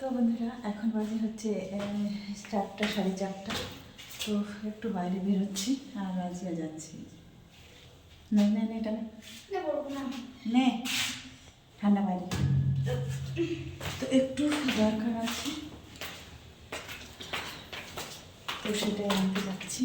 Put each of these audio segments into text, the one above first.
তো বন্ধুরা এখন বাজে হচ্ছে 4টা 4:30। তো একটু বাইরে বেরোচ্ছি আর রাজিয়া যাচ্ছি। না না না এটা নে ঠান্ডা বাইরে। তো একটু দরকার আছে, তো সেটাই আনতে যাচ্ছি।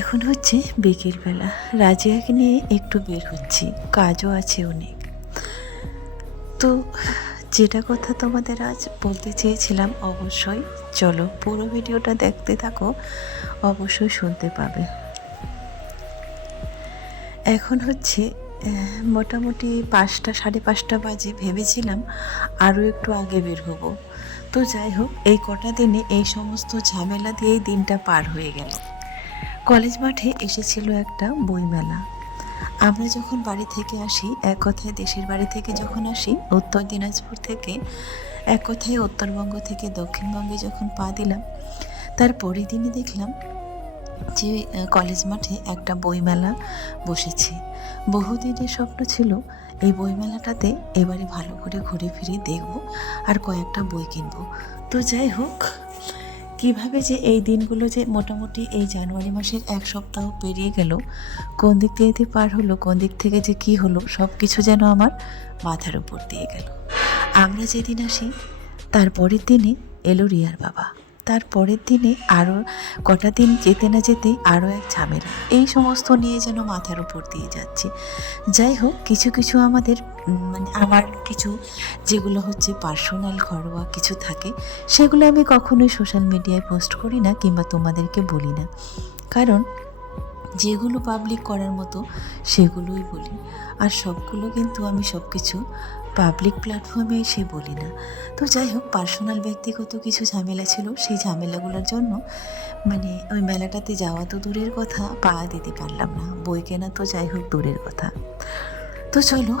এখন হচ্ছে বিকেলবেলা, রাজিয়াকে নিয়ে একটু বের হচ্ছি, কাজও আছে অনেক। তো যেটা কথা তোমাদের আজ বলতে চেয়েছিলাম, অবশ্যই চলো পুরো ভিডিওটা দেখতে থাকো, অবশ্যই শুনতে পাবে। এখন হচ্ছে মোটামুটি 5টা 5:30 বাজে। ভেবেছিলাম আরও একটু আগে বের হব। তো যাই হোক, এই কটা দিনে এই সমস্ত ঝামেলা দিয়েই দিনটা পার হয়ে গেল। কলেজ মাঠে এসেছিল একটা বইমেলা। আমরা যখন বাড়ি থেকে আসি, এক কথায় দেশের বাড়ি থেকে যখন আসি, উত্তর দিনাজপুর থেকে, এক কথায় উত্তরবঙ্গ থেকে দক্ষিণবঙ্গে যখন পা দিলাম, তার পরের দিনই দেখলাম যে কলেজ মাঠে একটা বইমেলা বসেছে। বহুদিনের স্বপ্ন ছিল এই বইমেলাটাতে এবারে ভালো করে ঘুরে ফিরে দেখব আর কয়েকটা বই কিনব। তো যাই হোক, কিভাবে যে এই দিনগুলো যে মোটামুটি এই জানুয়ারি মাসের 1 সপ্তাহ পেরিয়ে গেল, কোন দিক দিয়ে পার হলো, কোন দিক থেকে যে কি হলো, সব কিছু যেন আমার মাথার উপর দিয়ে গেল। আমরা যেদিন আসি তার পরের দিনে এলো রিয়ার বাবা। তার পরের দিনে আরও কটা দিন যেতে না যেতেই আরও এক ঝামেলা। এই সমস্ত নিয়ে যেন মাথার উপর দিয়ে যাচ্ছে। যাই হোক, কিছু কিছু আমাদের মানে আমার কিছু যেগুলো হচ্ছে পার্সোনাল ঘরোয়া কিছু থাকে, সেগুলো আমি কখনোই সোশ্যাল মিডিয়ায় পোস্ট করি না কিংবা তোমাদেরকে বলি না। কারণ যেগুলো পাবলিক করার মতো সেগুলোই বলি, আর সবগুলো কিন্তু আমি সব কিছু পাবলিক প্ল্যাটফর্মে এসে বলি না। তো যাই হোক, পার্সোনাল ব্যক্তিগত কিছু ঝামেলা ছিল, সেই ঝামেলাগুলোর জন্য মানে ওই মেলাটাতে যাওয়া তো দূরের কথা, পা দিতে পারলাম না। বই কেনা তো যাই হোক দূরের কথা। তো চলো,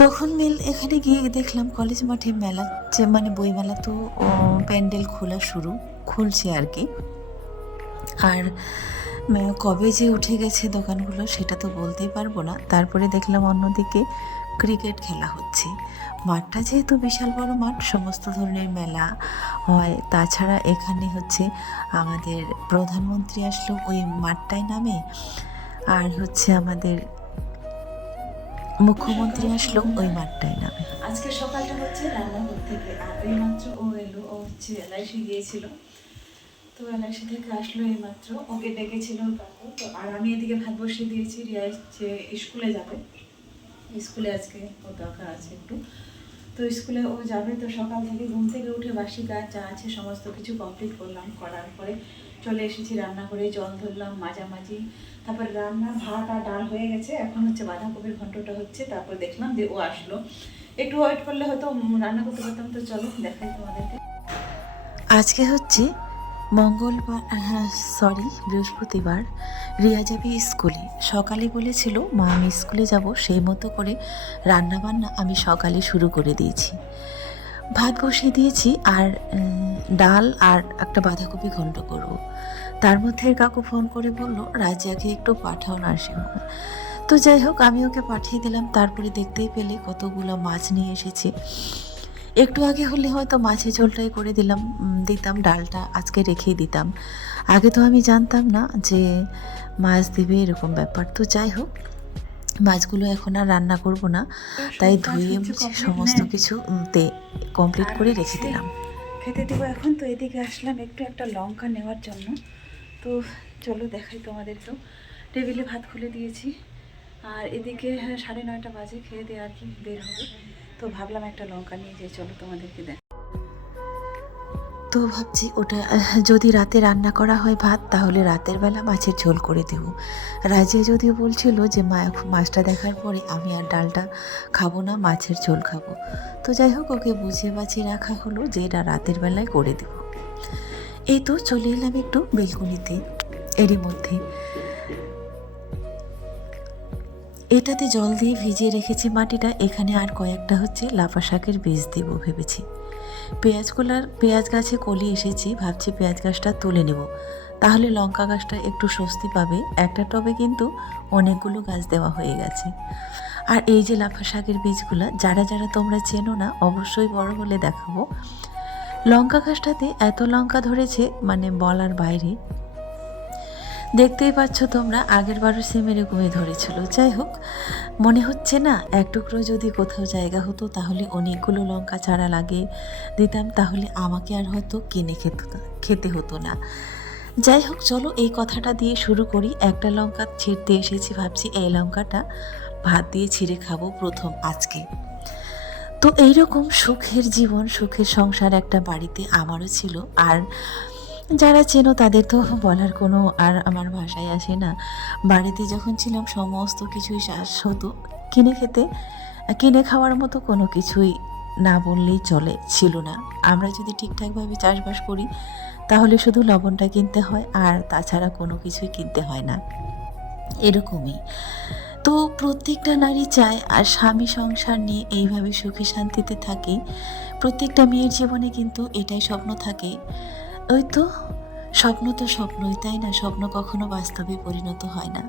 তখন এখানে গিয়ে দেখলাম কলেজ মাঠে মেলা, যে মানে বইমেলা তো প্যান্ডেল খুলছে আর কি। আর কবে যে উঠে গেছে দোকানগুলো সেটা তো বলতেই পারবো না। তারপরে দেখলাম অন্যদিকে ক্রিকেট খেলা হচ্ছে। মাঠটা যেহেতু বিশাল বড় মাঠ, সমস্ত ধরনের মেলা হয়। তাছাড়া এখানে হচ্ছে আমাদের প্রধানমন্ত্রী আসলো ওই মাঠটায় নামে, আর হচ্ছে আমাদের মুখ্যমন্ত্রী আসলো ওই মাঠটায় নামে। আজকে সকালটা হচ্ছে রান্নাঘর থেকে, আর এইমাত্র ও এলো, ও হচ্ছে এলআইসি গিয়েছিল। তো এলআইসি থেকে আসলো এইমাত্র, ওকে ডেকেছিল কাকু। তো আর আমি এদিকে ভাত বসিয়ে দিয়েছি। রিয়া হচ্ছে স্কুলে যাবে, স্কুলে আজকে ওর দরকার আছে একটু। তো স্কুলে ও যাবে, তো সকাল থেকে ঘুম থেকে উঠে বাসি কাজ যা আছে সমস্ত কিছু কমপ্লিট করলাম। করার পরে চলে এসেছি রান্নাঘরে, জল ধরলাম, মাঝামাঝি। তারপর রান্না ভাত আর ডাল হয়ে গেছে। এখন হচ্ছে বাঁধাকপির ঘন্টটা হচ্ছে। তারপর দেখলাম যে ও আসলো, একটু ওয়েট করলে হয়তো রান্না করতে পারতাম। তো চলো দেখাই তোমাদেরকে। আজকে হচ্ছে মঙ্গলবার, বৃহস্পতিবার। রিয়া যাবে স্কুলে। সকালে বলেছিল মা আমি স্কুলে যাব, সেই মতো করে রান্নাবান্না আমি সকালে শুরু করে দিয়েছি। ভাত বসিয়ে দিয়েছি, আর ডাল আর একটা বাঁধাকপি ঘন্ট করব। তার মধ্যে কাকু ফোন করে বলল রাজিয়াকে একটু পাঠাও নার্সিংহোমে। তো যাই হোক, আমি ওকে পাঠিয়ে দিলাম। তারপরে দেখতেই পেলে কতগুলো মাছ নিয়ে এসেছে। একটু আগে হলে হয়তো মাছের ঝোলটাই করে দিতাম, ডালটা আজকে রেখেই দিতাম। আগে তো আমি জানতাম না যে মাছ দিবে এরকম ব্যাপার। তো যাই হোক, মাছগুলো এখন আর রান্না করব না, তাই ধুয়ে মুছে সমস্ত কিছু কমপ্লিট করে রেখে দিলাম। খেতে দেবো এখন। তো এদিকে আসলাম একটু একটা লঙ্কা নেওয়ার জন্য। তো চলো দেখাই তোমাদেরকেও। টেবিলে ভাত খুলে দিয়েছি, আর এদিকে 9:30 বাজে, খেয়ে দিয়ে আর কি বের হবে। তো ভাবলাম একটা লঙ্কা নিয়ে যাই, চলো তোমাদেরকে দেখ। তো ভাবছি ওটা যদি রাতে রান্না করা হয় ভাত, তাহলে রাতের বেলা মাছের ঝোল করে দেব। রাজিয়া যদিও বলছিল যে মা মাছটা দেখার পরে আমি আর ডালটা খাবো না, মাছের ঝোল খাবো। তো যাই হোক, ওকে বুঝিয়ে বাছিয়ে রাখা হলো যে এটা রাতের বেলায় করে দেব। এই তো চলে এলাম একটু বেলকনিতে। এরই মধ্যে এটাতে জল দিয়ে ভিজিয়ে রেখেছি মাটিটা, এখানে আর কয়েকটা হচ্ছে লাফা শাকের বীজ দেবো ভেবেছি। পেঁয়াজ গাছে কলি এসেছি, ভাবছি পেঁয়াজ গাছটা তুলে নেব, তাহলে লঙ্কা গাছটা একটু স্বস্তি পাবে। একটা টবে কিন্তু অনেকগুলো গাছ দেওয়া হয়ে গেছে। আর এই যে লাফা শাকের বীজগুলো যারা যারা তোমরা চেনো না, অবশ্যই বড় হলে দেখাবো। লঙ্কা গাছটাতে এত লঙ্কা ধরেছে মানে বলার বাইরে। দেখতেই পাচ্ছ তোমরা, আগের বারও সেম এরকমই ধরেছিল। যাই হোক, মনে হচ্ছে না এক টুকরো যদি কোথাও জায়গা হতো তাহলে অনেকগুলো লঙ্কা চারা লাগিয়ে দিতাম, তাহলে আমাকে আর হয়তো কিনে খেতে হতো না। যাই হোক, চলো এই কথাটা দিয়ে শুরু করি। একটা লঙ্কা ছিঁড়তে এসেছি, ভাবছি এই লঙ্কাটা ভাত দিয়ে ছিঁড়ে খাবো প্রথম আজকে। তো এইরকম সুখের জীবন, সুখের সংসার একটা বাড়িতে আমারও ছিল। আর যারা চেনো তাদের তো বলার কোনো আর আমার ভাষায় আসে না। বাড়িতে যখন ছিলাম সমস্ত কিছুই চাষ হতো, কিনে খাওয়ার মতো কোনো কিছুই না বললেই চলে ছিল না। আমরা যদি ঠিকঠাকভাবে চাষবাস করি তাহলে শুধু লবণটা কিনতে হয়, আর তাছাড়া কোনো কিছুই কিনতে হয় না, এরকমই। তো প্রত্যেকটা নারী চায় আর স্বামী সংসার নিয়ে এইভাবে সুখে শান্তিতে থাকে। প্রত্যেকটা মেয়ের জীবনে কিন্তু এটাই স্বপ্ন থাকে। ওই তো, স্বপ্ন তো স্বপ্নই, তাই না? স্বপ্ন কখনো বাস্তবে পরিণত হয় না।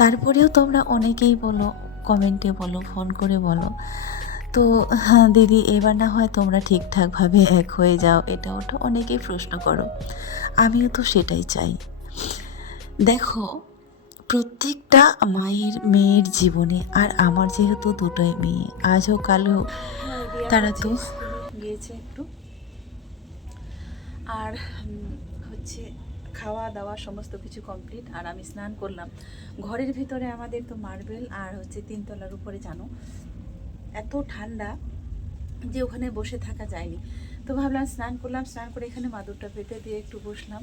তারপরেও তোমরা অনেকেই বলো, কমেন্টে বলো, ফোন করে বলো, তো হ্যাঁ দিদি এবার না হয় তোমরা ঠিকঠাকভাবে এক হয়ে যাও, এটা ওটা অনেকেই প্রশ্ন করো। আমিও তো সেটাই চাই। দেখো, প্রত্যেকটা মেয়ের জীবনে, আর আমার যেহেতু দুটোই মেয়ে, আজ হোক কাল হোক তারা তো গিয়েছে একটু। আর হচ্ছে খাওয়া দাওয়া সমস্ত কিছু কমপ্লিট, আর আমি স্নান করলাম। ঘরের ভিতরে আমাদের তো মার্বেল, আর হচ্ছে তিনতলার উপরে জানো এত ঠান্ডা যে ওখানে বসে থাকা যায়নি। তো ভাবলাম স্নান করলাম, স্নান করে এখানে মাদুরটা পেতে দিয়ে একটু বসলাম,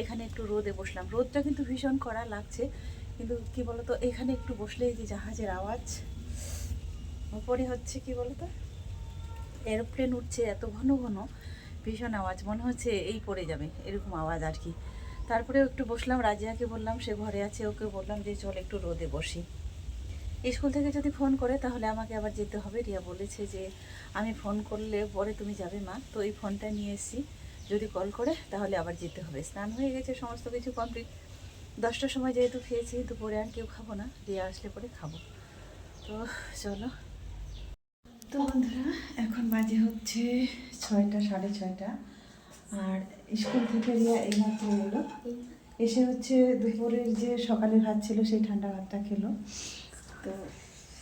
এখানে একটু রোদে বসলাম। রোদটা কিন্তু ভীষণ কড়া লাগছে, কিন্তু কি বলতো, এখানে একটু বসলে এই যে জাহাজের আওয়াজ, উপরে হচ্ছে কি বলতো এরোপ্লেন উঠছে এত ঘন ঘন, ভীষণ আওয়াজ, মনে হচ্ছে এই পড়ে যাবে এরকম আওয়াজ আর কি। তারপরে একটু বসলাম, রাজিয়াকে বললাম, সে ঘরে আছে, ওকে বললাম যে চল একটু রোদে বসি। স্কুল থেকে যদি ফোন করে তাহলে আমাকে আবার যেতে হবে। রিয়া বলেছে যে আমি ফোন করলে পরে তুমি যাবে মা, তো এই ফোনটা নিয়ে এসেছি, যদি কল করে তাহলে আবার যেতে হবে। স্নান হয়ে গেছে, সমস্ত কিছু কমপ্লিট। 10টার সময় যেহেতু খেয়েছি, দুপুরে আর কেউ খাবো না, রিয়া আসলে পরে খাবো। তো চলো। তো বন্ধুরা, এখন বাজে হচ্ছে 6টা, 6:30। আর স্কুল থেকে রিয়া এইমাত্র এলো, এসে হচ্ছে দুপুরের যে সকালে ভাত ছিল সেই ঠান্ডা ভাতটা খেলো। তো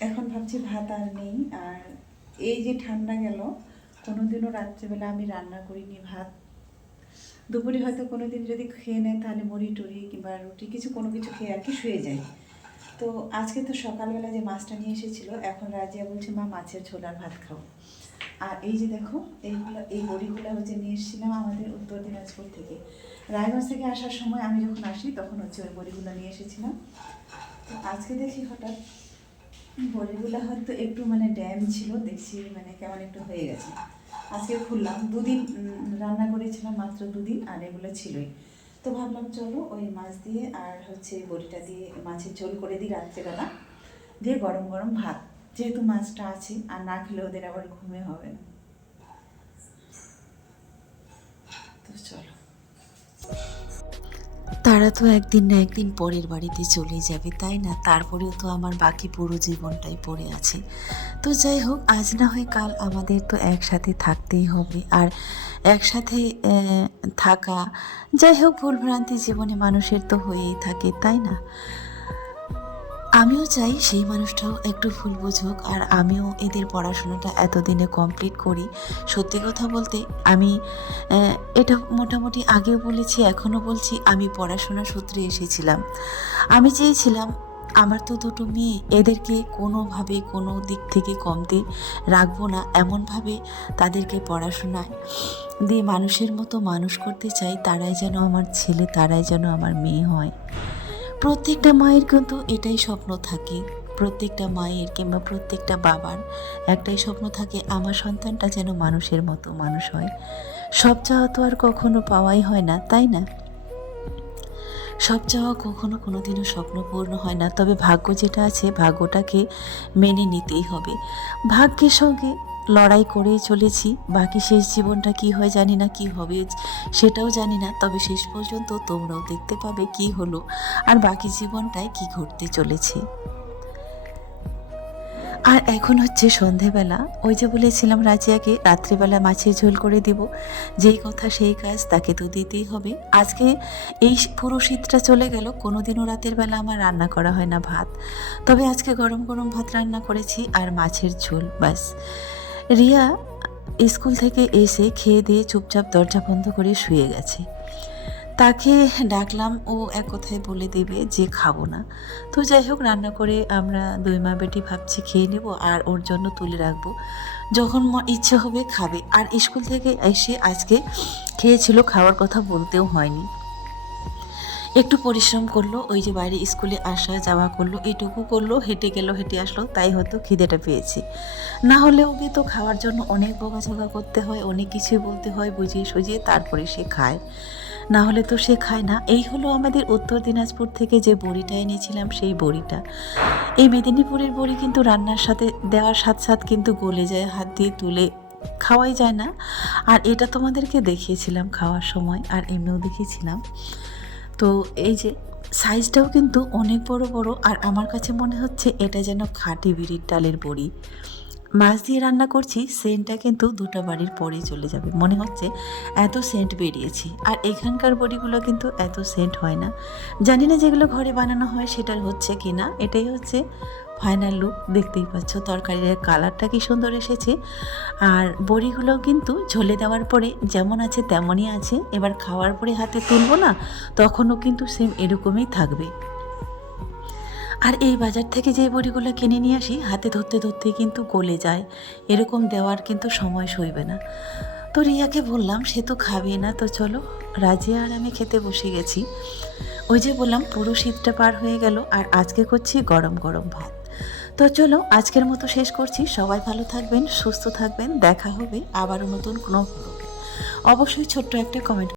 এখন ভাবছি ভাত আর নেই। আর এই যে ঠান্ডা গেল, কোনোদিনও রাত্রেবেলা আমি রান্না করিনি ভাত। দুপুরে হয়তো কোনো দিন যদি খেয়ে নেয় তাহলে মুড়ি টুড়ি কিংবা রুটি কোনো কিছু খেয়ে আর কি শুয়ে যায়। তো আজকে তো সকালবেলা যে মাছটা নিয়ে এসেছিলো, এখন রাজিয়া বলছে মা মাছের ঝোল আর ভাত খাও। আর এই যে দেখো, এই বড়িগুলো হচ্ছে নিয়ে এসেছিলাম আমাদের উত্তর দিনাজপুর থেকে। রায়গঞ্জ থেকে আসার সময় আমি যখন আসি তখন হচ্ছে ওই বড়িগুলো নিয়ে এসেছিলাম। তো আজকে দেখি হঠাৎ বড়িগুলো হয়তো একটু মানে ড্যাম ছিল, দেখছি মানে কেমন একটু হয়ে গেছে। আজকে খুললাম, 2 দিন রান্না করেছিলাম, মাত্র 2 দিন, আর এগুলো ছিলই। তো ভাবলাম চলো ওই মাছ দিয়ে আর হচ্ছে বড়িটা দিয়ে মাছের ঝোল করে দিই রাত্রেবেলা, দিয়ে গরম গরম ভাত, যেহেতু মাছটা আছে, আর না খেলে ওদের আবার ঘুমে হবে না। তো চলো, তারা তো একদিন না একদিন পরের বাড়িতে চলে যাবে, তাই না? তারপরেও তো আমার বাকি পুরো জীবনটাই পড়ে আছে। তো যাই হোক, আজ না হয় কাল আমাদের তো একসাথে থাকতেই হবে। আর একসাথে থাকা, যাই হোক, ভুলভ্রান্তি জীবনে মানুষের তো হয়েই থাকে, তাই না? আমিও চাই সেই মানুষটাও একটু ভুল বুঝুক, আর আমিও এদের পড়াশোনাটা এতদিনে কমপ্লিট করি। সত্যি কথা বলতে আমি এটা মোটামুটি আগেও বলেছি, এখনও বলছি, আমি পড়াশোনা সূত্রে এসেছিলাম। আমি চেয়েছিলাম আমার তো দুটো মেয়ে, এদেরকে কোনোভাবে কোনো দিক থেকে কমতে রাখবো না, এমনভাবে তাদেরকে পড়াশোনায় দিয়ে মানুষের মতো মানুষ করতে চাই। তারাই যেন আমার ছেলে, তারাই যেন আমার মেয়ে হয়। প্রত্যেকটা মায়ের কিন্তু এটাই স্বপ্ন থাকে, প্রত্যেকটা মায়ের কিংবা প্রত্যেকটা বাবার একটাই স্বপ্ন থাকে, আমার সন্তানটা যেন মানুষের মতো মানুষ হয়। সব চাওয়া তো আর কখনো পাওয়াই হয় না, তাই না? সব চাওয়া কখনো কোনো দিনও স্বপ্ন পূর্ণ হয় না, তবে ভাগ্য যেটা আছে ভাগ্যটাকে মেনে নিতেই হবে। ভাগ্যের সঙ্গে লড়াই করেই চলেছি। বাকি শেষ জীবনটা কি হয় জানি না, কি হবে সেটাও জানি না, তবে শেষ পর্যন্ত তোমরাও দেখতে পাবে কি হলো আর বাকি জীবনটায় কি ঘটতে চলেছে। আর এখন হচ্ছে সন্ধেবেলা। ওই যে বলেছিলাম রাজিয়াকে রাত্রিবেলা মাছের ঝোল করে দিব, যেই কথা সেই কাজ, তাকে তো দিতেই হবে। আজকে এই পুরো শীতটা চলে গেল, কোনোদিনও রাতের বেলা আমার রান্না করা হয় না ভাত, তবে আজকে গরম গরম ভাত রান্না করেছি আর মাছের ঝোল, ব্যাস। রিয়া স্কুল থেকে এসে খেয়ে দিয়ে চুপচাপ দরজা বন্ধ করে শুয়ে গেছে। তাকে ডাকলাম, ও এক কথায় বলে দেবে যে খাবো না। তো যাই হোক, রান্না করে আমরা দুই মা বেটি ভাবছি খেয়ে নেব আর ওর জন্য তুলে রাখবো, যখন ইচ্ছে হবে খাবে। আর স্কুল থেকে এসে আজকে খেয়েছিল, খাওয়ার কথা বলতেও হয়নি। একটু পরিশ্রম করলো, ওই যে বাইরে স্কুলে আসা যাওয়া করলো, এইটুকু করলো, হেঁটে গেল হেঁটে আসলো, তাই হয়তো খিদেটা পেয়েছে। না হলে ওকে তো খাওয়ার জন্য অনেক বকাঝকা করতে হয়, অনেক কিছুই বলতে হয়, বুঝিয়ে সুঝিয়ে তারপরে সে খায়, না হলে তো সে খায় না। এই হলো আমাদের উত্তর দিনাজপুর থেকে যে বড়িটা এনেছিলাম, সেই বড়িটা। এই মেদিনীপুরের বড়ি কিন্তু রান্নার সাথে দেওয়ার সাথে সাথে কিন্তু গলে যায়, হাত দিয়ে তুলে খাওয়াই যায় না। আর এটা তোমাদেরকে দেখিয়েছিলাম খাওয়ার সময়, আর এমনিও দেখিয়েছিলাম। তো এই যে সাইজটাও কিন্তু অনেক বড় বড়, আর আমার কাছে মনে হচ্ছে এটা যেন খাঁটি বিড়ির ডালের বড়ি। মাছ দিয়ে রান্না করছি, সেন্টটা কিন্তু দুটো বাড়ির পরেই চলে যাবে, মনে হচ্ছে এত সেন্ট বেরিয়েছি। আর এখানকার বড়িগুলো কিন্তু এত সেন্ট হয় না, জানি না যেগুলো ঘরে বানানো হয় সেটার হচ্ছে কি না। এটাই হচ্ছে ফাইনাল লুক, দেখতেই পাচ্ছ তরকারির কালারটা কি সুন্দর এসেছে। আর বড়িগুলো কিন্তু ঝোলে দেওয়ার পরে যেমন আছে তেমনই আছে, এবার খাওয়ার পরে হাতে তুলবো না, তখনও কিন্তু সেম এরকমই থাকবে। আর এই বাজার থেকে যে বড়িগুলো কিনে নিয়ে আসি, হাতে ধরতে ধরতে কিন্তু গলে যায়, এরকম দেওয়ার কিন্তু সময় সইবে না। তো রিয়াকে বললাম, সে তো খাবে না, তো চলো রাজিয়া আর আমি খেতে বসে গেছি। ওই যে বললাম পুরো শীতটা পার হয়ে গেল, আর আজকে করছি গরম গরম ভাত। তো চলো আজকের মতো শেষ করছি। সবাই ভালো থাকবেন, সুস্থ থাকবেন, দেখা হবে আবারও নতুন কোনো ব্লগে। অবশ্যই ছোট্ট একটা কমেন্ট